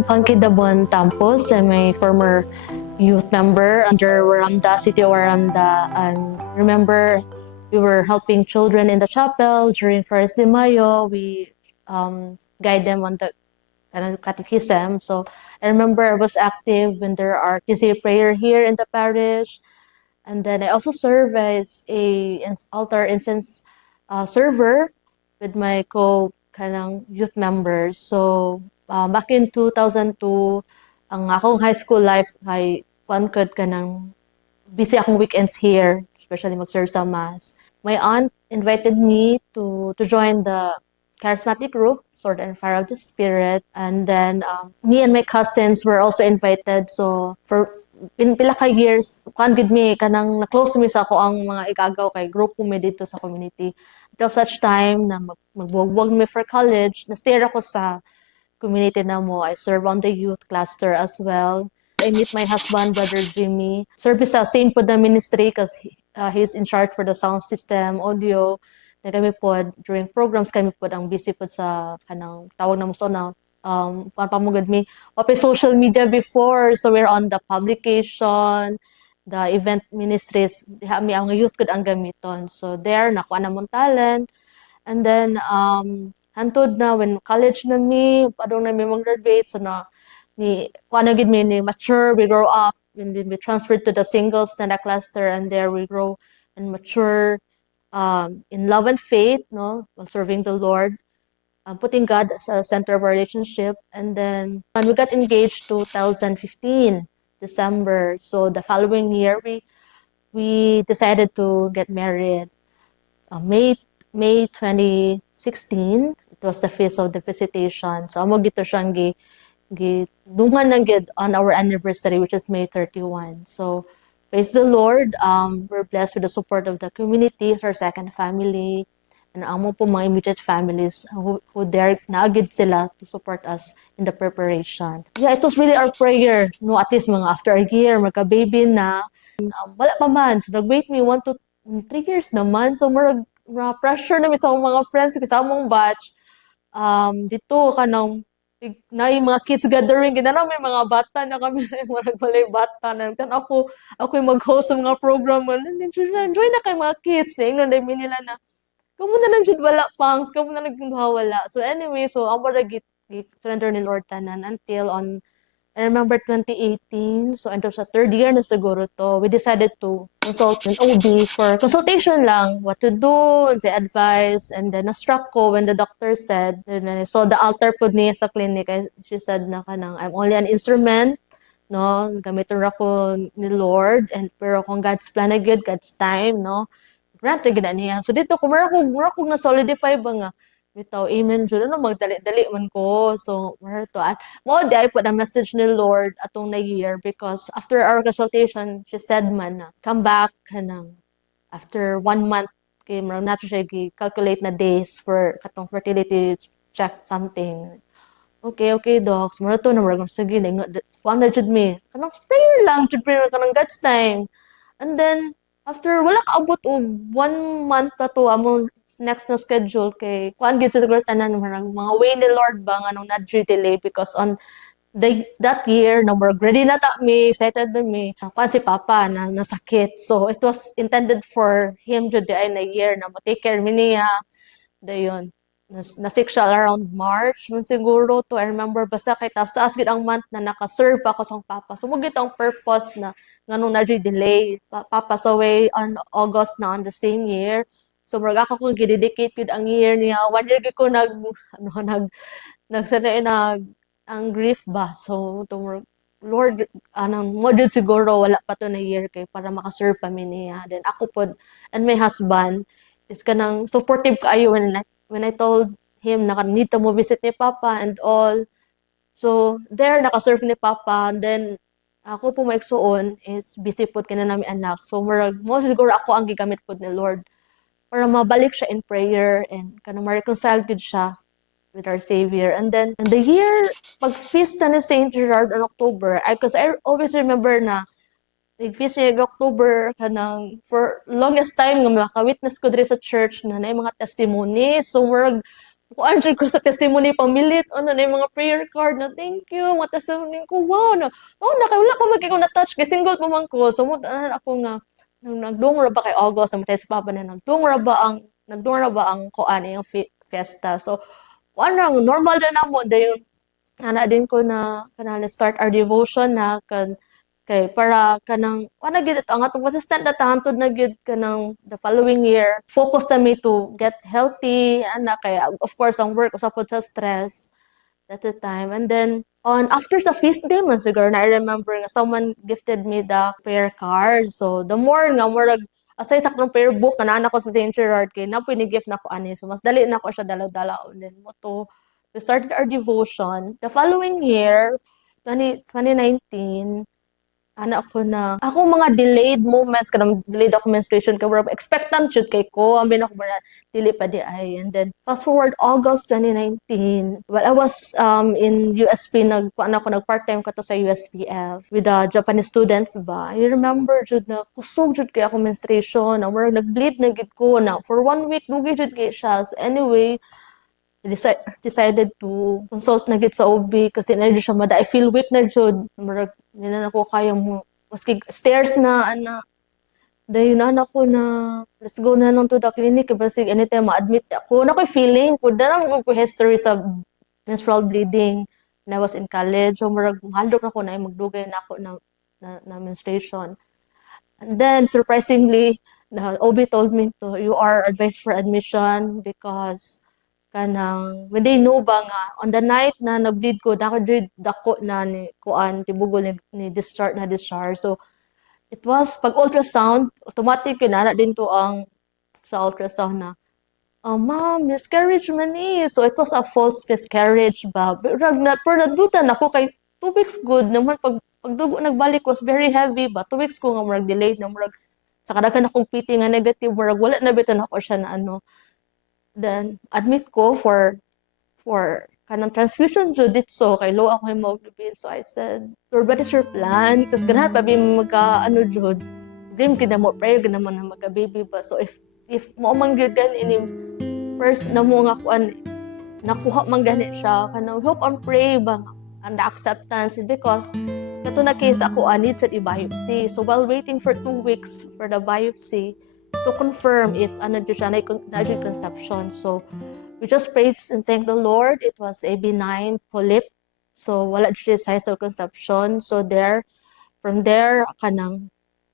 from Tangkidabon Campus. I'm a former youth member under Waranda, City of Waranda. And remember, we were helping children in the chapel during Flores de Mayo. We guide them on the catechism. So I remember I was active when there are TCA prayer here in the parish. And then I also serve as a altar incense server with my kanang youth members. So back in 2002, ang akong high school life ay pankad kanang busy akong weekends here, especially mag-serve sa mass. My aunt invited me to join the charismatic group, Sword and Fire of the Spirit. And then me and my cousins were also invited. So for pila ka years, kan gid mi kanang na-close mi sa ako ang mga igagaw kay group ko mi dito sa community. Until such time na magbuwag mi for college, na-stay ako sa community na mo. I serve on the youth cluster as well. I meet my husband, Brother Jimmy. Service sa same po the ministry because he's in charge for the sound system, audio. Na kami po, during programs, kami po ang busy po sa kanang tawag na mo so na pamugad mi. Open social media before, so we're on the publication, the event ministries, mi ang youth good ang gamiton. So there, nakuha na mong talent. And then, hantod na, when college na mi, padong na mi mong graduate, so na, kuha na gid mi ni mature, we grow up, when we transferred to the singles na cluster, and there we grow and mature in love and faith, no, while serving the Lord, putting God as a center of our relationship. And then we got engaged 2015, December. So the following year, we decided to get married. May 2016, it was the feast of the visitation. So amo gito siyang dungan na gid on our anniversary, which is May 31. So praise the Lord. We're blessed with the support of the community, our second family, and amo po mga immediate families who there naagid sila to support us in the preparation. Yeah, it was really our prayer, no, at least mga after a year, magka-baby na. Wala pa man. So nag-wait me 1 to 3 years naman. So mga pressure namin sa mga friends, sa among batch. Dito ka nang na yung mga kids gathering, ginana may mga bata na kami na yung mga nagbalay bata na ako yung mag-host sa mga program mo. Enjoy na kay mga kids na ingnon dahil nila na kamo na lang jud wala pangs, kamo na nagduha. So anyway, so ako ra surrender ni Lord tanan until on I remember 2018, so end of sa third year na siguro to, we decided to consult an OB for consultation lang, what to do, and say advice, and then na-struck ko when the doctor said, and I saw the altar po niya sa clinic, she said na kanang, I'm only an instrument, no, gamiton ra ko ni Lord, and pero kung God's plan na good, God's time, no, grant na gina niya. So dito, kung mara kong na-solidify ba nga, bitaw, amen, Jud, ano, magdali-dali man ko. So, mara to, mo, di ay po na message ni Lord atong na year because after our consultation, she said man na, come back, kanang, after 1 month, kay mara nato siya calculate na days for katong fertility check something. Okay, docs. Mara to na, mara sige, kuan na jud me. Kanang prayer lang, jud prayer, kanang God's time. And then, after wala kaabot og 1 month pa to among next na schedule kay kuan gid siguro tanan mga way ni Lord ba nga nung na-delay because on that year no more ready na ta me excited na me kuan si Papa na nasakit, so it was intended for him jud ay na year na take care mi niya dayon na-sick siya around March man siguro to. I remember basta kay taas gid ang month na naka-serve ako sa Papa, so mo gid ang purpose na nganong na-delay. Papa away on August na on the same year. So murag ako kung gidedicate gid ang year niya, 1 year gid ko nagsanay ang grief ba. So tumurag Lord, anang mo jud siguro wala pa to na year kay para maka-serve pa mi niya. Then ako pod and my husband is kanang supportive kaayo when I told him na need to mo visit ni Papa and all. So there naka-serve ni Papa, and then ako po maigsuon is busy pod kina nami anak. So murag mo siguro ako ang gigamit pod ni Lord para mabalik siya in prayer and kanang ma-reconcile gid siya with our Savior. And then, in the year, pag feast na ni Saint Gerard on October, because I always remember na nag-feast niya yung October, kanang for longest time nga maka-witness ko diri sa church na na mga testimony. So, murag kuan jud ko sa testimony pamilit ano na yung mga prayer card na thank you mga testimony ko wow na oh nakawala pa magkay ko na touch kay single pa man ko so mo ako nga nung nagdung ra ba kay August namatay sa papa na nagdung ra ba ang kuan yung fiesta so kuan ra normal na namo dayon ana din ko na kanang start our devotion na kay para kanang ana gid ang atong consistent na hantod na gid kanang the following year focus na me to get healthy ana kay of course ang work usap pod sa stress at the time and then on after the feast day man siguro na I remember nga someone gifted me the prayer card so the more nga more aside sa akong prayer book na ko sa Saint Gerard kay napoy ni gift na ko ani so mas dali na ko siya dala-dala then mo to we started our devotion the following year 2019 ana ko na ako mga delayed moments kanang delayed ako menstruation kay expectant jud kay ko ambi na ko na dili pa di ay and then fast forward August 2019 while I was in USP nagkuan ako nag part-time ko to sa USPF with the Japanese students ba I remember jud na kusog jud kay ako menstruation na nag-bleed na gid ko na for 1 week dugi jud kay siya so anyway decided to consult na gid sa OB kasi na jud siya mada I feel weak na jud murag hindi na ako kaya mo maski stairs na ana dayon na ako na let's go na lang to the clinic kasi anytime ma-admit ako na ko'y feeling ko na ko history sa menstrual bleeding when I was in college so murag mahaldok ako na magdugay na ako na menstruation and then surprisingly the OB told me to you are advised for admission because kanang when they know ba nga on the night na nag-bleed ko dako dako na ni kuan tibugol ni discharge so it was pag ultrasound automatic kinana din to ang sa ultrasound na ma'am miscarriage man ni so it was a false miscarriage ba pero nadutan ako kay 2 weeks good naman pagdugo nagbalik was very heavy ba 2 weeks ko nga murag delayed na murag sa kadaghan akong PT nga negative murag wala na bitan ako siya na ano then admit ko for kanang transfusion jud so kay low ako hemoglobin so I said Lord what is your plan kasi ganahan pa magka ano jud dream gid mo prayer gid naman na magka baby ba so if mo man gyud kan ini first na mo nga kuan nakuha man gani siya kanang hope and pray ba and the acceptance is because kato na case ako need sa biopsy so while waiting for 2 weeks for the biopsy to confirm if ano siya na conception. So, we just praise and thank the Lord. It was a benign polyp. So, wala siya size of conception. So, from there,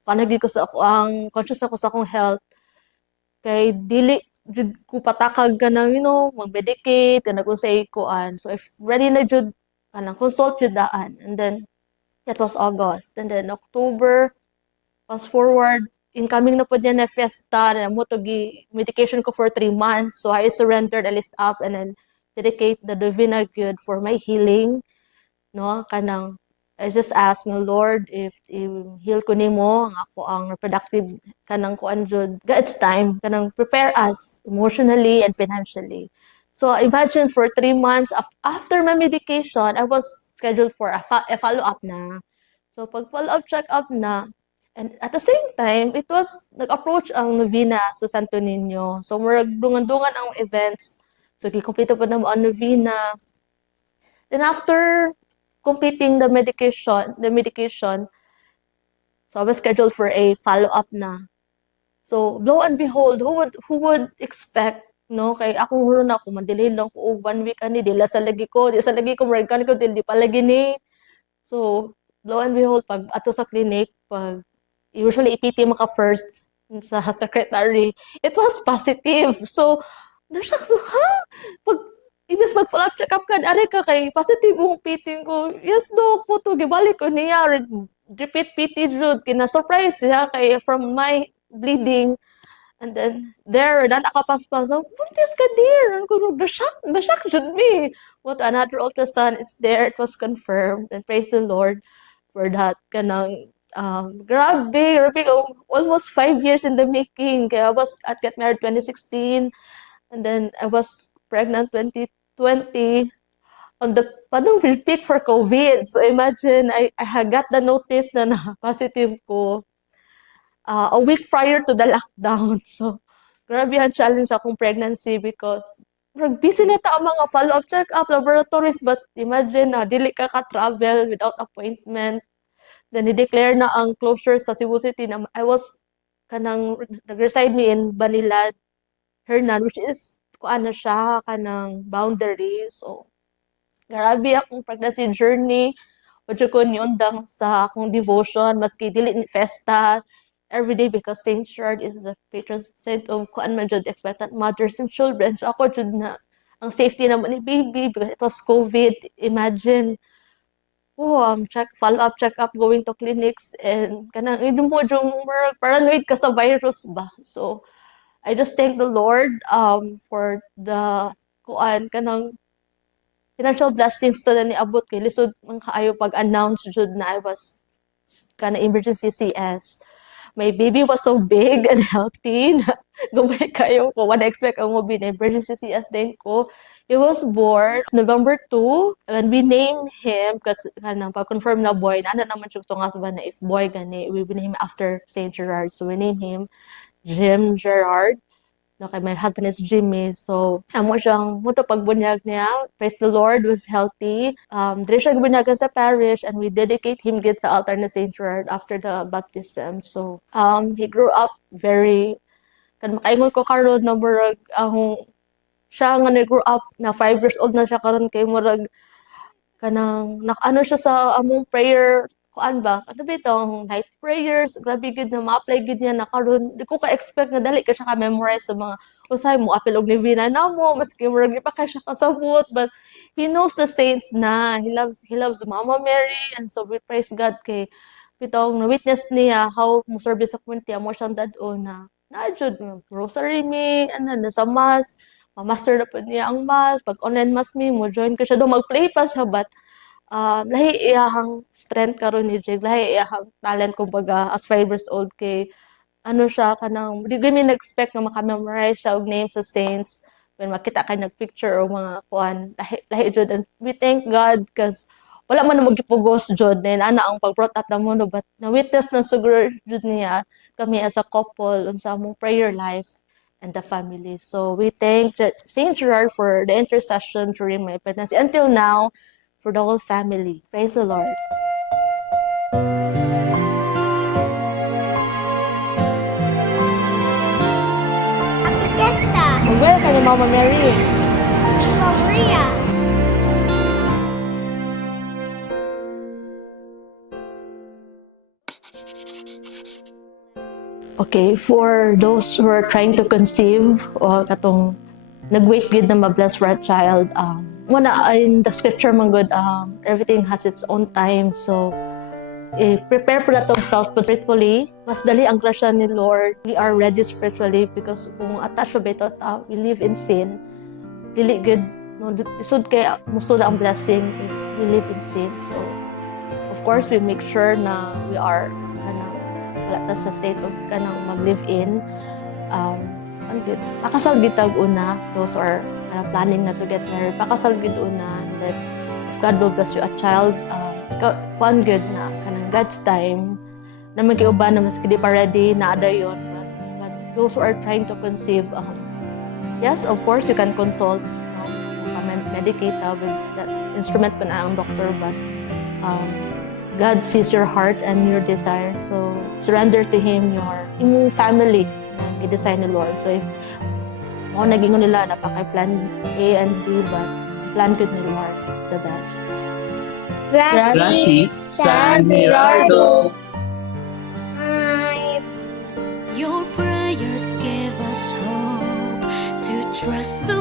panagi ko sa ako, ang conscious ako sa akong health. Kay, dili, jud ko patakag ka ng, mag-medicate, and nag-unsay koan. So, if ready na jud, consult jud daan. And then, that was August. And then, October, fast forward, incoming na po niya na fiesta na mo to medication ko for 3 months. So I surrendered a list up and then dedicate the Divina Good for my healing. No, kanang I just ask ng Lord if heal ko nimo ang ako ang reproductive kanang kuan jud. It's time kanang prepare us emotionally and financially. So imagine for 3 months after my medication, I was scheduled for a follow-up na. So pag follow-up check-up na, and at the same time, it was, nag-approach ang novena sa Santo Niño. So, murag dungan-dungan ang events. So, kikomplete pa na mo ang novena. Then after completing the medication, so I was scheduled for a follow-up na. So, lo and behold, who would expect, no? Kay ako huro na ako, mandelay lang ko, 1 week ani, di sa lagi ko, murag ko, di pa lagi ni. So, lo and behold, pag ato sa clinic, pag usually iPT mo ka first sa secretary, it was positive. So, nasyak so, ha? Pag, ibig mag-follow-up check-up ka, ari ka kay positive mong PT ko. Yes, doc, mo to, gibalik ko niya, repeat PT jud, kina-surprise siya kay from my bleeding. And then, there, na nakapaspas, buntis ka, dear. Ano ko, nasyak jud me. What another ultrasound is there, it was confirmed. And praise the Lord for that, kanang, grabe, almost 5 years in the making. Kaya I got married 2016, and then I was pregnant 2020 on the padong peak for COVID. So imagine, I got the notice na positive ko a week prior to the lockdown. So grabe ang challenge akong pregnancy because busy na ta ang mga follow-up check-up laboratories, but imagine na dili ka ka-travel without appointment. Then i-declare na ang closure sa Cebu City na I was kanang nag-reside me in Banilad, Hernan, which is kuan na siya kanang boundary. So grabe akong pregnancy journey. Wadyo ko niundang sa akong devotion, maski dili ni festa, everyday because Saint Gerard is the patron saint of kuan man jud expectant mothers and children. So ako jud na ang safety naman ni baby because it was COVID. Imagine, check follow-up check-up, going to clinics, and kanang idun mo yung paranoid ka sa virus ba. So I just thank the Lord for the kuan kanang financial blessings to na niabot kay lisod man kaayo pag-announce jud na I was kana emergency CS. My baby was so big and healthy na gumay kayo ko. Wala expect ang movie na emergency CS din ko. He was born November 2 and we named him kasi kanang pag-confirm na boy na naman siya tungas ba na if boy gani we name him after Saint Gerard. So we named him Jim Gerard. No, kay my husband is Jimmy. So, amo siyang muto pagbunyag niya. Praise the Lord, was healthy. Dili siya bunyagan sa parish and we dedicate him gid sa altar na Saint Gerard after the baptism. So, he grew up very kan makaingon ko karon na murag ang siya nga nag-grow up na 5 years old na siya karon kay murag kanang ano siya sa among prayer kuan ba ano ba itong night prayers grabe gid na ma-apply gid niya na karon di ko ka-expect nga dali ka siya ka-memorize sa mga usay mo apil og Nivina na mo maski murag di pa ka siya kasabot but he knows the saints na he loves Mama Mary and so we praise God kay bitong na-witness niya how mo service sa community mo siyang dad-o na jud rosary mi na sa mass ma-master na po niya ang mass pag online mass mi mo join ko siya do mag-play pa siya but lahi iyahang strength karon ni Jig, lahi iyahang talent kumbaga as 5 years old kay ano siya kanang di gyud mi nag-expect nga maka-memorize siya og names sa saints when makita kay nag-picture o mga kuan lahi jud and we thank God cause wala man mo gipugos jud then ana ang pag-brought up na mo no but na witness na siguro jud niya kami as a couple unsa among prayer life and the family. So we thank Saint Gerard for the intercession during my pregnancy until now for the whole family. Praise the Lord. Happy Fiesta! Where ka ni Mama Mary? Mama Maria! Okay, for those who are trying to conceive o katong nag-wait gid na ma-bless for a child, muna in the scripture man good, everything has its own time. So, prepare po na itong self spiritually. Mas dali ang grasya ni Lord. We are ready spiritually because kung attached pa ba ito, we live in sin. Dili good, no, isud kay musto na ang blessing if we live in sin. So, of course, we make sure na we are wala ta sa state of kanang mag-live in. Pakasal gid tag una, those who are planning na to get married, pakasal gid una, that if God will bless you a child, kuan good na kanang God's time na magiuban na maski di pa ready na ada yon but those who are trying to conceive, yes, of course you can consult medicate with that instrument pa na ang doctor but God sees your heart and your desire. So, surrender to Him your family na i-design ni Lord. So, if naging nila, napaka-plan A and B, but plan good ni Lord is the best. Gracias, San Gerardo. Hi. Your prayers give us hope to trust the